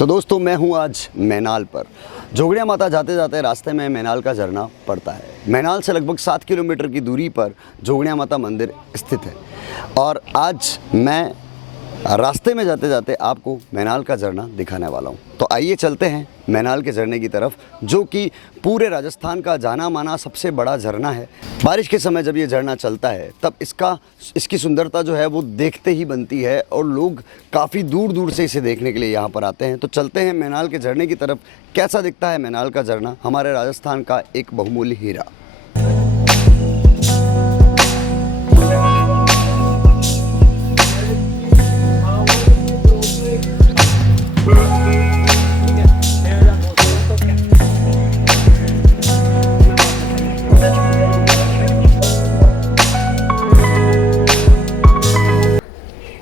तो दोस्तों मैं हूँ आज मैनाल पर। जोगड़िया माता जाते जाते रास्ते में मैनाल का झरना पड़ता है। मैनाल से लगभग 7 किलोमीटर की दूरी पर जोगड़िया माता मंदिर स्थित है और आज मैं रास्ते में जाते जाते आपको मैनाल का झरना दिखाने वाला हूँ। तो आइए चलते हैं मैनाल के झरने की तरफ, जो कि पूरे राजस्थान का जाना माना सबसे बड़ा झरना है। बारिश के समय जब ये झरना चलता है तब इसकी सुंदरता जो है वो देखते ही बनती है और लोग काफ़ी दूर दूर से इसे देखने के लिए यहाँ पर आते हैं। तो चलते हैं मैनाल के झरने की तरफ। कैसा दिखता है मैनाल का झरना, हमारे राजस्थान का एक बहुमूल्य हीरा।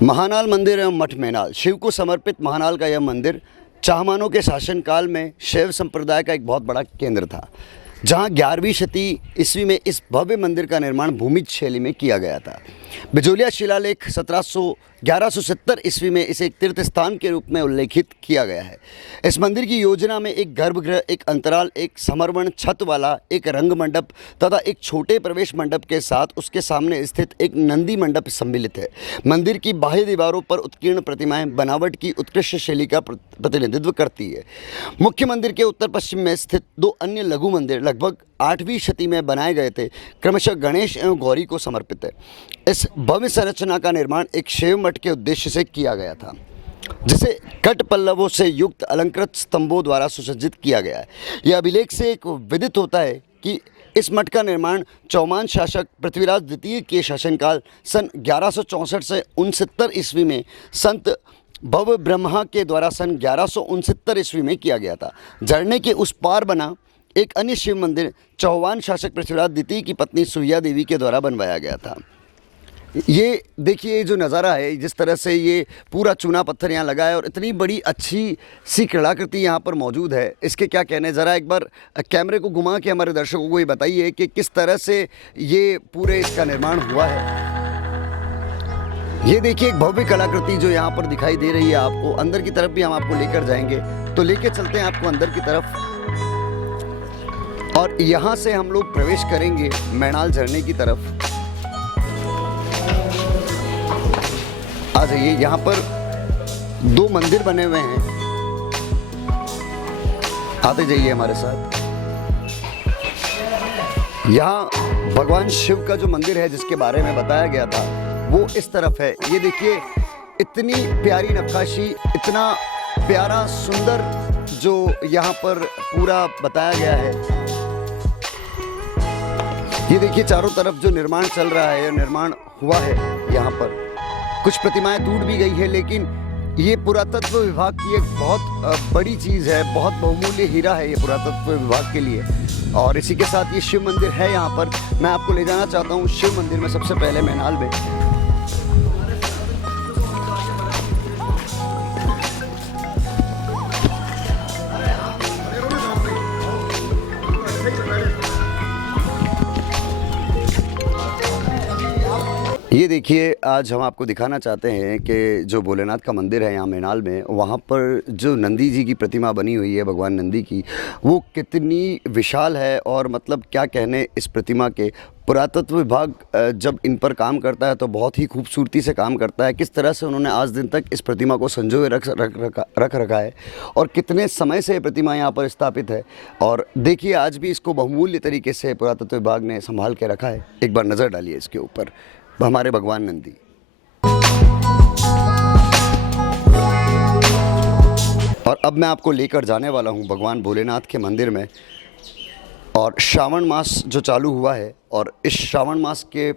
महानाल मंदिर एवं मठ मैनाल, शिव को समर्पित महानाल का यह मंदिर चाहमानों के शासनकाल में शैव संप्रदाय का एक बहुत बड़ा केंद्र था, जहां 11वीं शती ईस्वी में इस भव्य मंदिर का निर्माण भूमिज शैली में किया गया था। बिजोलिया शिलालेख 1170 ईस्वी में इसे एक तीर्थ स्थान के रूप में उल्लेखित किया गया है। इस मंदिर की योजना में एक गर्भगृह, एक अंतराल, एक समर्वण छत वाला एक रंग मंडप तथा एक छोटे प्रवेश मंडप के साथ उसके सामने स्थित एक नंदी मंडप सम्मिलित है। मंदिर की बाह्य दीवारों पर उत्कीर्ण प्रतिमाएं बनावट की उत्कृष्ट शैली का प्रतिनिधित्व करती है। मुख्य मंदिर के उत्तर पश्चिम में स्थित दो अन्य लघु मंदिर लगभग 8वीं शती में बनाए गए थे, क्रमशः गणेश एवं गौरी को समर्पित है। इस भव्य संरचना का निर्माण एक शैव मठ के उद्देश्य से किया गया था, जिसे कट पल्लवों से युक्त अलंकृत स्तंभों द्वारा सुसज्जित किया गया है। यह अभिलेख से एक विदित होता है कि इस मठ का निर्माण चौमान शासक पृथ्वीराज द्वितीय के शासनकाल सन 1164 से 69 ईस्वी में संत भव ब्रह्मा के द्वारा सन 1169 ईस्वी में किया गया था। झरने के उस पार बना एक अन्य शिव मंदिर चौहान शासक पृथ्वीराज द्वितीय की पत्नी सुइया देवी के द्वारा बनवाया गया था। ये देखिए जो नज़ारा है, जिस तरह से ये पूरा चूना पत्थर यहाँ लगा है और इतनी बड़ी अच्छी सी कलाकृति यहाँ पर मौजूद है, इसके क्या कहने। ज़रा एक बार कैमरे को घुमा के हमारे दर्शकों को ये बताइए कि किस तरह से ये पूरे इसका निर्माण हुआ है। ये देखिए एक भव्य कलाकृति जो यहाँ पर दिखाई दे रही है आपको। अंदर की तरफ भी हम आपको लेकर जाएंगे, तो लेके चलते हैं आपको अंदर की तरफ और यहाँ से हम लोग प्रवेश करेंगे मैनाल झरने की तरफ। आ जाइए, यहाँ पर दो मंदिर बने हुए हैं, आते जाइए हमारे साथ। यहाँ भगवान शिव का जो मंदिर है जिसके बारे में बताया गया था वो इस तरफ है। ये देखिए इतनी प्यारी नक्काशी, इतना प्यारा सुंदर जो यहाँ पर पूरा बताया गया है। ये देखिए चारों तरफ जो निर्माण चल रहा है, निर्माण हुआ है। यहाँ पर कुछ प्रतिमाएं टूट भी गई है, लेकिन ये पुरातत्व विभाग की एक बहुत बड़ी चीज़ है, बहुत बहुमूल्य हीरा है ये पुरातत्व विभाग के लिए। और इसी के साथ ये शिव मंदिर है। यहाँ पर मैं आपको ले जाना चाहता हूँ शिव मंदिर में, सबसे पहले मैनाल में। ये देखिए आज हम आपको दिखाना चाहते हैं कि जो भोलेनाथ का मंदिर है यहाँ मैनाल में, वहाँ पर जो नंदी जी की प्रतिमा बनी हुई है, भगवान नंदी की, वो कितनी विशाल है। और मतलब क्या कहने इस प्रतिमा के। पुरातत्व विभाग जब इन पर काम करता है तो बहुत ही खूबसूरती से काम करता है। किस तरह से उन्होंने आज दिन तक इस प्रतिमा को संजोए रख रखा है और कितने समय से ये प्रतिमा यहाँ पर स्थापित है। और देखिए आज भी इसको बहुमूल्य तरीके से पुरातत्व विभाग ने संभाल के रखा है। एक बार नज़र डालिए इसके ऊपर, हमारे भगवान नंदी। और अब मैं आपको लेकर जाने वाला हूं भगवान भोलेनाथ के मंदिर में। और श्रावण मास जो चालू हुआ है और इस श्रावण मास के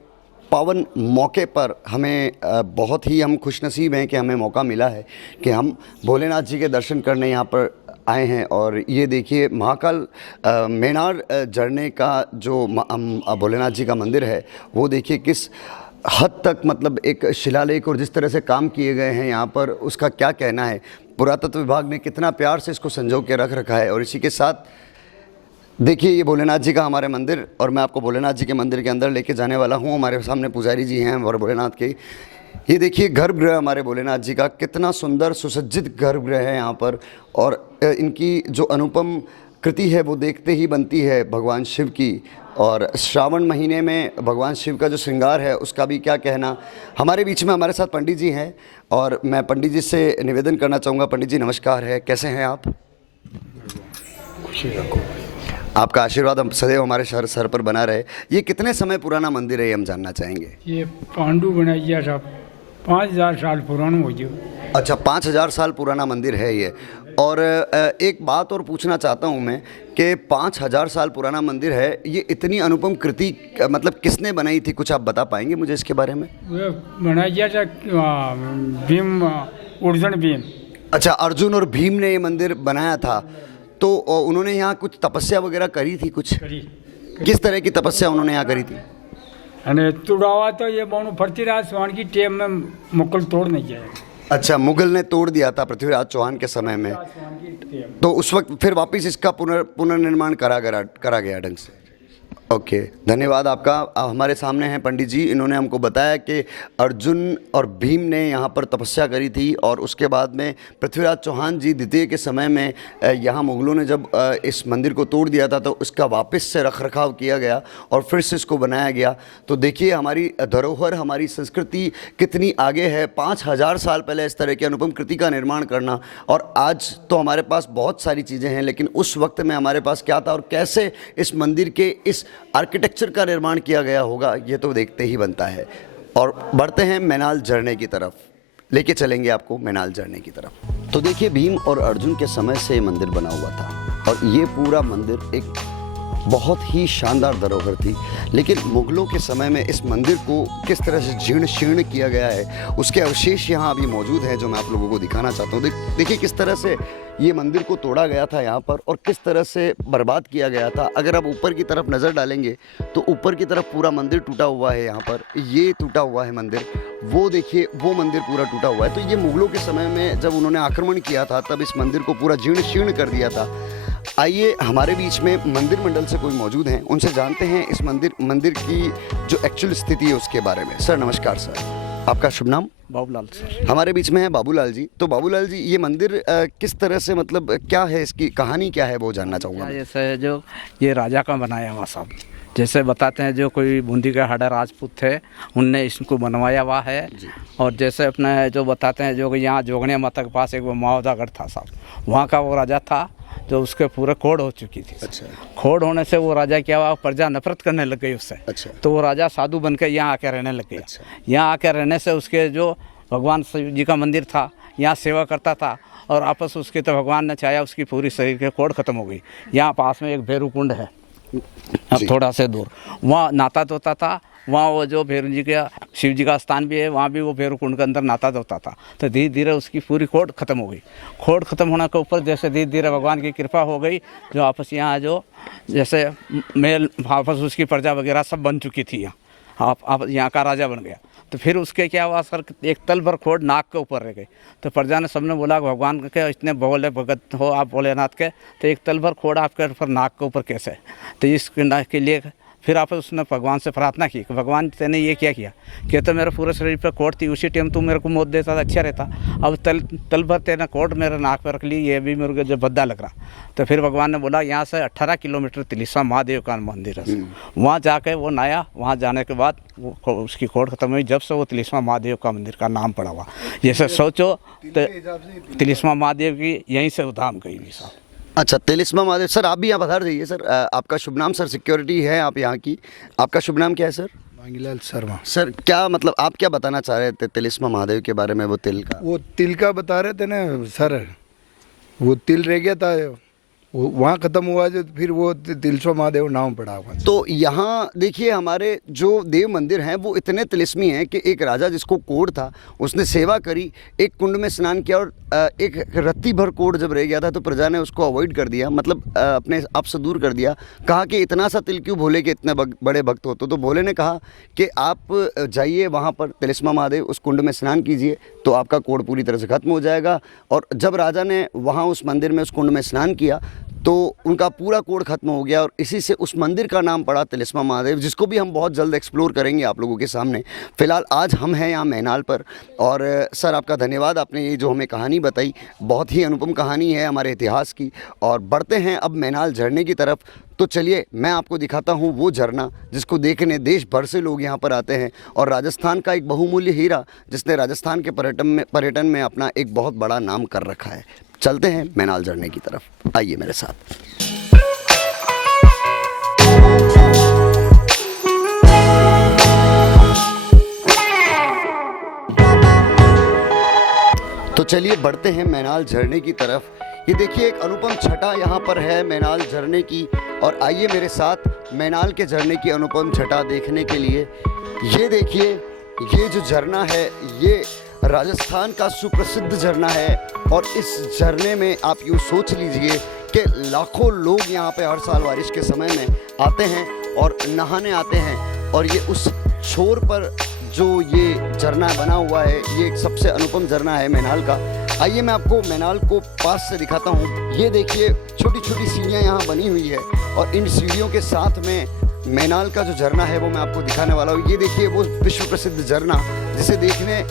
पावन मौके पर हमें बहुत ही हम खुशनसीब हैं कि हमें मौका मिला है कि हम भोलेनाथ जी के दर्शन करने यहाँ पर आए हैं। और ये देखिए महाकाल मैनाल झरने का जो भोलेनाथ जी का मंदिर है, वो देखिए किस हद तक मतलब एक शिलालेख और जिस तरह से काम किए गए हैं यहाँ पर, उसका क्या कहना है। पुरातत्व विभाग ने कितना प्यार से इसको संजो के रख रखा है। और इसी के साथ देखिए ये भोलेनाथ जी का हमारे मंदिर, और मैं आपको भोलेनाथ जी के मंदिर के अंदर लेके जाने वाला हूँ। हमारे सामने पुजारी जी हैं और भोलेनाथ के ये देखिए गर्भगृह हमारे भोलेनाथ जी का, कितना सुंदर सुसज्जित गर्भगृह है यहाँ पर। और इनकी जो अनुपम कृति है वो देखते ही बनती है भगवान शिव की। और श्रावण महीने में भगवान शिव का जो श्रृंगार है उसका भी क्या कहना। हमारे बीच में हमारे साथ पंडित जी हैं और मैं पंडित जी से निवेदन करना चाहूँगा। पंडित जी नमस्कार है, कैसे हैं आप? खुशी रखो। आपका आशीर्वाद हम सदैव हमारे सर पर बना रहे। ये कितने समय पुराना मंदिर है ये हम जानना चाहेंगे। ये पांडु बनाइया था, 5000 साल पुराना हो गयो। अच्छा, 5000 साल पुराना मंदिर है ये। और एक बात और पूछना चाहता हूँ मैं कि 5000 साल पुराना मंदिर है, ये इतनी अनुपम कृति मतलब किसने बनाई थी, कुछ आप बता पाएंगे मुझे इसके बारे में? वो बनाइया था भीम, अर्जुन भीम। अच्छा, अर्जुन और भीम ने ये मंदिर बनाया था। तो उन्होंने यहाँ कुछ तपस्या वगैरह करी थी कुछ? किस तरह की तपस्या उन्होंने यहाँ करी थी? अने तुड़ावा तो ये बाणु पृथ्वीराज चौहान की टेम में मुगल तोड़ नहीं जाएगा। अच्छा, मुगल ने तोड़ दिया था पृथ्वीराज चौहान के समय में, तो उस वक्त फिर वापस इसका पुनर्निर्माण करा गया ढंग से। ओके, धन्यवाद आपका। हमारे सामने हैं पंडित जी, इन्होंने हमको बताया कि अर्जुन और भीम ने यहाँ पर तपस्या करी थी और उसके बाद में पृथ्वीराज चौहान जी द्वितीय के समय में यहाँ मुगलों ने जब इस मंदिर को तोड़ दिया था तो इसका वापस से रखरखाव किया गया और फिर से इसको बनाया गया। तो देखिए हमारी धरोहर, हमारी संस्कृति कितनी आगे है। 5000 साल पहले इस तरह की अनुपम कृति का निर्माण करना, और आज तो हमारे पास बहुत सारी चीज़ें हैं, लेकिन उस वक्त में हमारे पास क्या था और कैसे इस मंदिर के इस आर्किटेक्चर का निर्माण किया गया होगा, ये तो देखते ही बनता है। और बढ़ते हैं मैनाल झरने की तरफ, लेके चलेंगे आपको मैनाल झरने की तरफ। तो देखिए भीम और अर्जुन के समय से ये मंदिर बना हुआ था और ये पूरा मंदिर एक बहुत ही शानदार धरोहर थी। लेकिन मुगलों के समय में इस मंदिर को किस तरह से जीर्ण शीर्ण किया गया है उसके अवशेष यहाँ अभी मौजूद हैं, जो मैं आप लोगों को दिखाना चाहता हूँ। देखिए किस तरह से ये मंदिर को तोड़ा गया था यहाँ पर और किस तरह से बर्बाद किया गया था। अगर आप ऊपर की तरफ नज़र डालेंगे तो ऊपर की तरफ पूरा मंदिर टूटा हुआ है। यहाँ पर ये टूटा हुआ है मंदिर, वो देखिए वो मंदिर पूरा टूटा हुआ है। तो ये मुगलों के समय में जब उन्होंने आक्रमण किया था तब इस मंदिर को पूरा जीर्ण शीर्ण कर दिया था। आइए हमारे बीच में मंदिर मंडल से कोई मौजूद हैं, उनसे जानते हैं इस मंदिर की जो एक्चुअल स्थिति है उसके बारे में। सर नमस्कार सर, आपका शुभ नाम? बाबूलाल सर। हमारे बीच में है बाबूलाल जी। तो बाबूलाल जी ये मंदिर किस तरह से, मतलब क्या है इसकी कहानी, क्या है वो जानना चाहूँगा। जैसे जो ये राजा का बनाया हुआ सब, जैसे बताते हैं जो कोई बूंदी के हाड़ा राजपूत थे उनने इसको बनवाया हुआ है। और जैसे अपने जो बताते हैं जो यहाँ जोगने माता के पास एक वो मावदागढ़ था साहब, वहाँ का वो राजा था जो उसके पूरे खोड़ हो चुकी थी। अच्छा। खोड़ होने से वो राजा क्या हुआ, प्रजा नफरत करने लग गई उससे। अच्छा। तो वो राजा साधु बन के यहाँ आके रहने लग गया। अच्छा। यहाँ आके रहने से उसके जो भगवान शिव जी का मंदिर था यहाँ सेवा करता था और आपस उसके तो भगवान ने चाहा उसकी पूरी शरीर के कोड़ खत्म हो गई। यहाँ पास में एक भैरू कुंड है, अब थोड़ा से दूर, वहाँ नहाता धोता था। वहाँ वो जो भैरू जी का शिव जी का स्थान भी है, वहाँ भी वो भैरू कुंड के अंदर नहाता धोता था। तो धीरे धीरे उसकी पूरी खोड़ खत्म हो गई। खोड़ खत्म होने के ऊपर जैसे धीरे धीरे भगवान की कृपा हो गई, जो आपस यहाँ जो जैसे मेल आपस उसकी प्रजा वगैरह सब बन चुकी थी। यहाँ आप यहाँ का राजा बन गया। तो फिर उसके क्या हुआ सर, एक तल भर खोड़ नाक के ऊपर रह गई। तो प्रजा ने सबने बोला भगवान के इतने भोले भगत हो आप भोलेनाथ के, तो एक तल भर खोड़ आपके ऊपर नाक के ऊपर कैसे? तो इसके लिए फिर आप उसने भगवान से प्रार्थना की कि भगवान तेने ये क्या किया कि तो मेरे पूरे शरीर पर कोट थी, उसी टाइम तू मेरे को मौत देता था अच्छा रहता। अब तल भर तेने कोट मेरे नाक पर रख ली, ये भी मेरे को जो भद्दा लग रहा। तो फिर भगवान ने बोला यहाँ से 18 किलोमीटर तिलिस्मा महादेव का मंदिर है, वहाँ जाके वो नहाया। वहाँ जाने के बाद वो उसकी कोट खत्म हुई। जब से वो तिलिस्मा महादेव का मंदिर का नाम पड़ा हुआ। जैसे सोचो तो तिलिस्मा महादेव की यहीं से उधाम गई भी साहब। अच्छा, तिलिस्मा महादेव। सर आप भी यहाँ पधार जाइए सर। आपका शुभ नाम? सर सिक्योरिटी है आप यहाँ की, आपका शुभ नाम क्या है सर? मांगीलाल शर्मा। सर क्या मतलब आप क्या बताना चाह रहे थे तिलिस्मा महादेव के बारे में? वो तिल का बता रहे थे ना सर, वो तिल रह गया था, वो वहाँ ख़त्म हुआ जो फिर वो तिलिस्मा महादेव नाम पड़ा हुआ। तो यहाँ देखिए हमारे जो देव मंदिर हैं वो इतने तिलिस्मी हैं कि एक राजा जिसको कोढ़ था उसने सेवा करी, एक कुंड में स्नान किया और एक रत्ती भर कोढ़ जब रह गया था तो प्रजा ने उसको अवॉइड कर दिया, मतलब अपने आप से दूर कर दिया। कहा कि इतना सा तिल क्यों भोले के इतने बड़े भक्त हो। तो भोले ने कहा कि आप जाइए वहाँ पर तिलिस्मा महादेव उस कुंड में स्नान कीजिए तो आपका कोढ़ पूरी तरह से खत्म हो जाएगा। और जब राजा ने वहाँ उस मंदिर में उस कुंड में स्नान किया तो उनका पूरा कोड खत्म हो गया और इसी से उस मंदिर का नाम पड़ा तिलिस्मा महादेव, जिसको भी हम बहुत जल्द एक्सप्लोर करेंगे आप लोगों के सामने। फ़िलहाल आज हम हैं यहाँ मैनाल पर। और सर आपका धन्यवाद, आपने ये जो हमें कहानी बताई, बहुत ही अनुपम कहानी है हमारे इतिहास की। और बढ़ते हैं अब मैनाल झरने की तरफ। तो चलिए मैं आपको दिखाता हूँ वो झरना जिसको देखने देश भर से लोग यहाँ पर आते हैं, और राजस्थान का एक बहुमूल्य हीरा जिसने राजस्थान के पर्यटन में अपना एक बहुत बड़ा नाम कर रखा है। चलते हैं मैनाल झरने की तरफ, आइए मेरे साथ। तो चलिए बढ़ते हैं मैनाल झरने की तरफ। ये देखिए एक अनुपम छटा यहाँ पर है मैनाल झरने की, और आइए मेरे साथ मैनाल के झरने की अनुपम छटा देखने के लिए। ये देखिए ये जो झरना है ये राजस्थान का सुप्रसिद्ध झरना है, और इस झरने में आप यूँ सोच लीजिए कि लाखों लोग यहाँ पे हर साल बारिश के समय में आते हैं और नहाने आते हैं। और ये उस छोर पर जो ये झरना बना हुआ है, ये एक सबसे अनुपम झरना है मैनाल का। आइए मैं आपको मैनाल को पास से दिखाता हूँ। ये देखिए छोटी छोटी सीढ़ियाँ यहाँ बनी हुई है, और इन सीढ़ियों के साथ में मैनाल का जो झरना है वो मैं आपको दिखाने वाला हूँ। ये देखिए वो विश्व प्रसिद्ध झरना जिसे देखने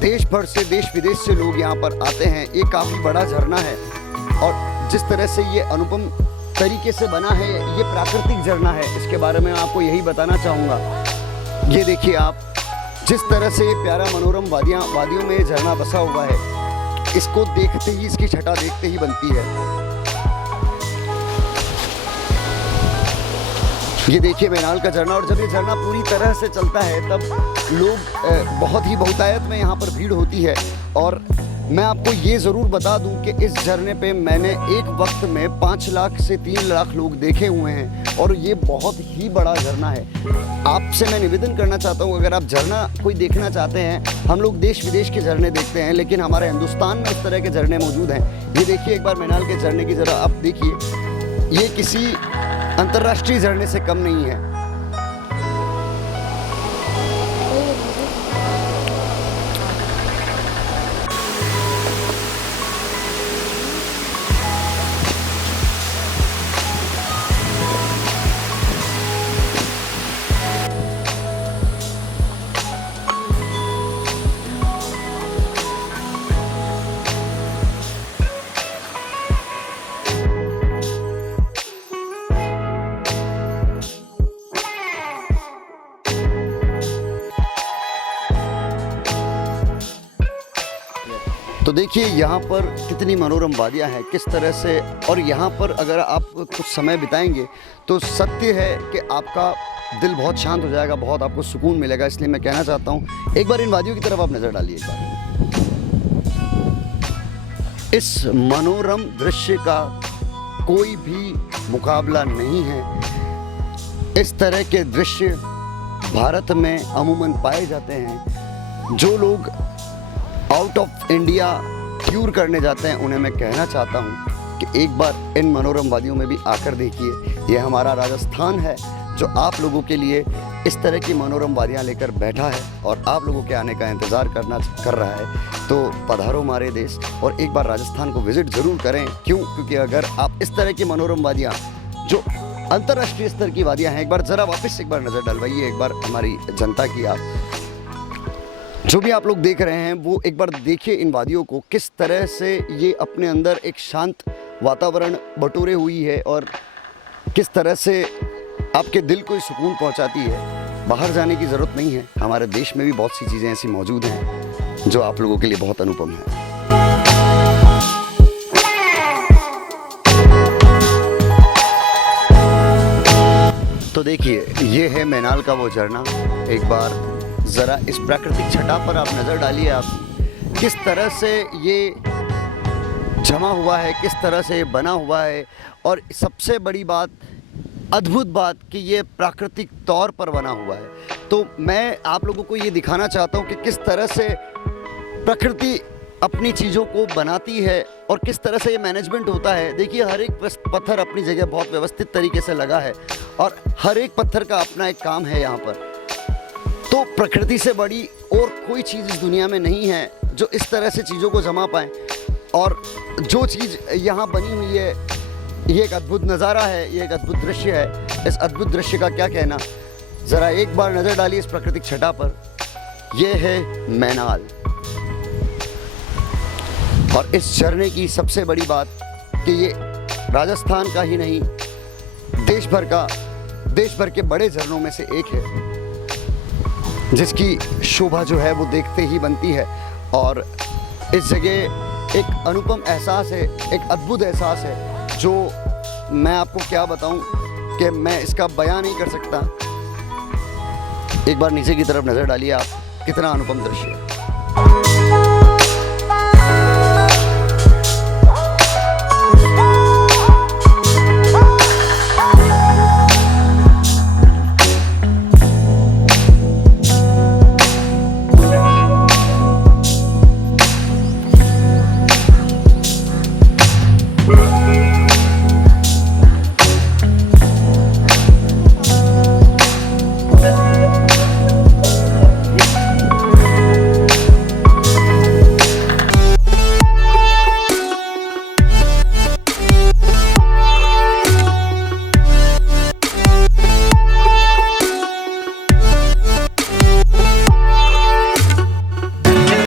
देश भर से, देश विदेश से लोग यहाँ पर आते हैं। ये काफ़ी बड़ा झरना है, और जिस तरह से ये अनुपम तरीके से बना है, ये प्राकृतिक झरना है। इसके बारे में आपको यही बताना चाहूँगा। ये देखिए आप, जिस तरह से ये प्यारा मनोरम वादियों में ये झरना बसा हुआ है, इसको देखते ही, इसकी छटा देखते ही बनती है। ये देखिए मैनाल का झरना, और जब ये झरना पूरी तरह से चलता है तब लोग बहुत ही बहुतायत में यहाँ पर भीड़ होती है। और मैं आपको ये ज़रूर बता दूं कि इस झरने पे मैंने एक वक्त में 5 लाख से 3 लाख लोग देखे हुए हैं, और ये बहुत ही बड़ा झरना है। आपसे मैं निवेदन करना चाहता हूँ, अगर आप झरना कोई देखना चाहते हैं, हम लोग देश विदेश के झरने देखते हैं, लेकिन हमारे हिंदुस्तान में इस तरह के झरने मौजूद हैं। ये देखिए एक बार मैनाल के झरने की ज़रा आप देखिए, ये किसी अंतर्राष्ट्रीय झरने से कम नहीं है। तो देखिए यहाँ पर कितनी मनोरम वादियाँ हैं, किस तरह से। और यहाँ पर अगर आप कुछ समय बिताएंगे तो सत्य है कि आपका दिल बहुत शांत हो जाएगा, बहुत आपको सुकून मिलेगा। इसलिए मैं कहना चाहता हूँ एक बार इन वादियों की तरफ आप नज़र डालिए एक बार। इस मनोरम दृश्य का कोई भी मुकाबला नहीं है। इस तरह के दृश्य भारत में अमूमन पाए जाते हैं। जो लोग आउट ऑफ इंडिया टूर करने जाते हैं उन्हें मैं कहना चाहता हूं कि एक बार इन मनोरम वादियों में भी आकर देखिए। ये हमारा राजस्थान है जो आप लोगों के लिए इस तरह की मनोरम वादियां लेकर बैठा है और आप लोगों के आने का इंतज़ार कर रहा है। तो पधारो हमारे देश और एक बार राजस्थान को विज़िट ज़रूर करें। क्यों? क्योंकि अगर आप इस तरह की मनोरम वादियाँ जो अंतर्राष्ट्रीय स्तर की वादियाँ हैं, एक बार ज़रा वापस एक बार नज़र डलवाइए एक बार हमारी जनता की। आप जो भी आप लोग देख रहे हैं वो एक बार देखिए इन वादियों को, किस तरह से ये अपने अंदर एक शांत वातावरण बटोरे हुई है और किस तरह से आपके दिल को सुकून पहुंचाती है। बाहर जाने की ज़रूरत नहीं है, हमारे देश में भी बहुत सी चीज़ें ऐसी मौजूद हैं जो आप लोगों के लिए बहुत अनुपम है। तो देखिए ये है मैनाल का वो झरना। एक बार ज़रा इस प्राकृतिक छटा पर आप नज़र डालिए, आप किस तरह से ये जमा हुआ है, किस तरह से ये बना हुआ है। और सबसे बड़ी बात, अद्भुत बात कि ये प्राकृतिक तौर पर बना हुआ है। तो मैं आप लोगों को ये दिखाना चाहता हूँ कि किस तरह से प्रकृति अपनी चीज़ों को बनाती है और किस तरह से ये मैनेजमेंट होता है। देखिए हर एक पत्थर अपनी जगह बहुत व्यवस्थित तरीके से लगा है और हर एक पत्थर का अपना एक काम है यहाँ पर। तो प्रकृति से बड़ी और कोई चीज़ इस दुनिया में नहीं है जो इस तरह से चीज़ों को जमा पाए। और जो चीज़ यहाँ बनी हुई है ये एक अद्भुत नज़ारा है, ये एक अद्भुत दृश्य है। इस अद्भुत दृश्य का क्या कहना, ज़रा एक बार नज़र डालिए इस प्राकृतिक छटा पर। ये है मैनाल, और इस झरने की सबसे बड़ी बात कि ये राजस्थान का ही नहीं, देश भर के बड़े झरनों में से एक है, जिसकी शोभा जो है वो देखते ही बनती है। और इस जगह एक अनुपम एहसास है, एक अद्भुत एहसास है, जो मैं आपको क्या बताऊं कि मैं इसका बयान नहीं कर सकता। एक बार नीचे की तरफ नज़र डालिए आप, कितना अनुपम दृश्य है।